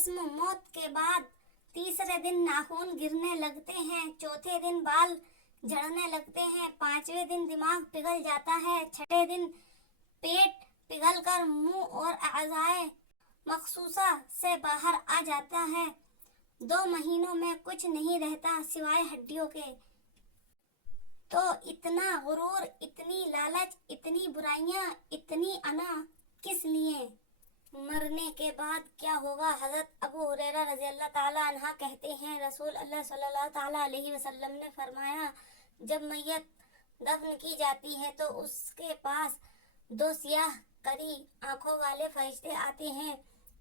جسم موت کے بعد تیسرے دن ناخن گرنے لگتے ہیں، چوتھے دن بال جھڑنے لگتے ہیں، پانچویں دن دماغ پگھل جاتا ہے، چھٹے دن پیٹ پگھل کر منہ اور اعضائے مخصوصہ سے باہر آ جاتا ہے۔ 2 مہینوں میں کچھ نہیں رہتا سوائے ہڈیوں کے۔ تو اتنا غرور، اتنی لالچ، اتنی برائیاں، اتنی انا کس لیے؟ مرنے کے بعد کیا ہوگا؟ حضرت ابو ہریرہ رضی اللہ تعالیٰ عنہ کہتے ہیں، رسول اللہ صلی اللہ تعالیٰ علیہ وسلم نے فرمایا، جب میت دفن کی جاتی ہے تو اس کے پاس 2 سیاہ کری آنکھوں والے فرشتے آتے ہیں۔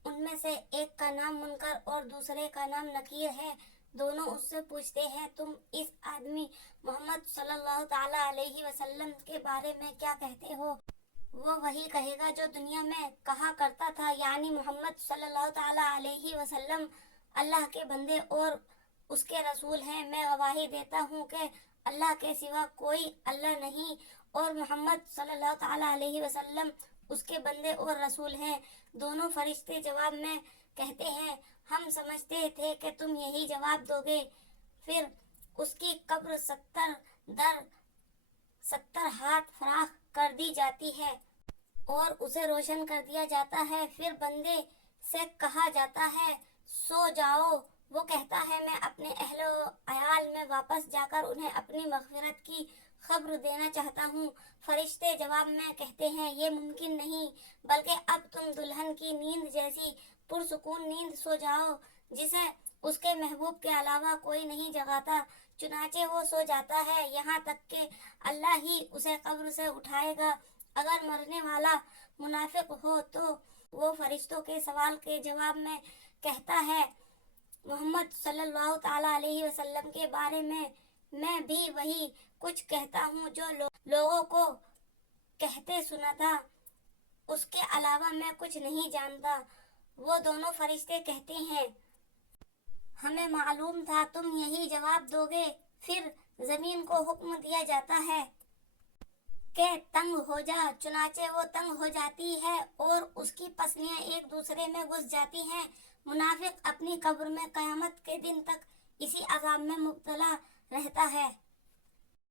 ان میں سے ایک کا نام منکر اور دوسرے کا نام نکیر ہے۔ دونوں اس سے پوچھتے ہیں، تم اس آدمی محمد صلی اللہ تعالیٰ علیہ وسلم کے بارے میں کیا کہتے ہو؟ وہ وہی کہے گا جو دنیا میں کہا کرتا تھا، یعنی محمد صلی اللہ تعالیٰ علیہ وسلم اللہ کے بندے اور اس کے رسول ہیں۔ میں گواہی دیتا ہوں کہ اللہ کے سوا کوئی اللہ نہیں اور محمد صلی اللہ تعالیٰ علیہ وسلم اس کے بندے اور رسول ہیں۔ دونوں فرشتے جواب میں کہتے ہیں، ہم سمجھتے تھے کہ تم یہی جواب دو گے۔ پھر اس کی قبر 70 ہاتھ فراخ کر دی جاتی ہے اور اسے روشن کر دیا جاتا ہے۔ پھر بندے سے کہا جاتا ہے، سو جاؤ۔ وہ کہتا ہے، میں اپنے اہل و عیال میں واپس جا کر انہیں اپنی مغفرت کی خبر دینا چاہتا ہوں۔ فرشتے جواب میں کہتے ہیں، یہ ممکن نہیں، بلکہ اب تم دلہن کی نیند جیسی پرسکون نیند سو جاؤ جسے اس کے محبوب کے علاوہ کوئی نہیں جگاتا۔ چنانچہ وہ سو جاتا ہے یہاں تک کہ اللہ ہی اسے قبر سے اٹھائے گا۔ اگر مرنے والا منافق ہو تو وہ فرشتوں کے سوال کے جواب میں کہتا ہے، محمد صلی اللہ تعالیٰ علیہ وسلم کے بارے میں بھی وہی کچھ کہتا ہوں جو لوگوں کو کہتے سنا تھا، اس کے علاوہ میں کچھ نہیں جانتا۔ وہ دونوں فرشتے کہتے ہیں، ہمیں معلوم تھا تم یہی جواب دو گے۔ پھر زمین کو حکم دیا جاتا ہے کہ تنگ ہو جا، چنانچہ وہ تنگ ہو جاتی ہے اور اس کی پسلیاں ایک دوسرے میں گھس جاتی ہیں۔ منافق اپنی قبر میں قیامت کے دن تک اسی عذاب میں مبتلا رہتا ہے۔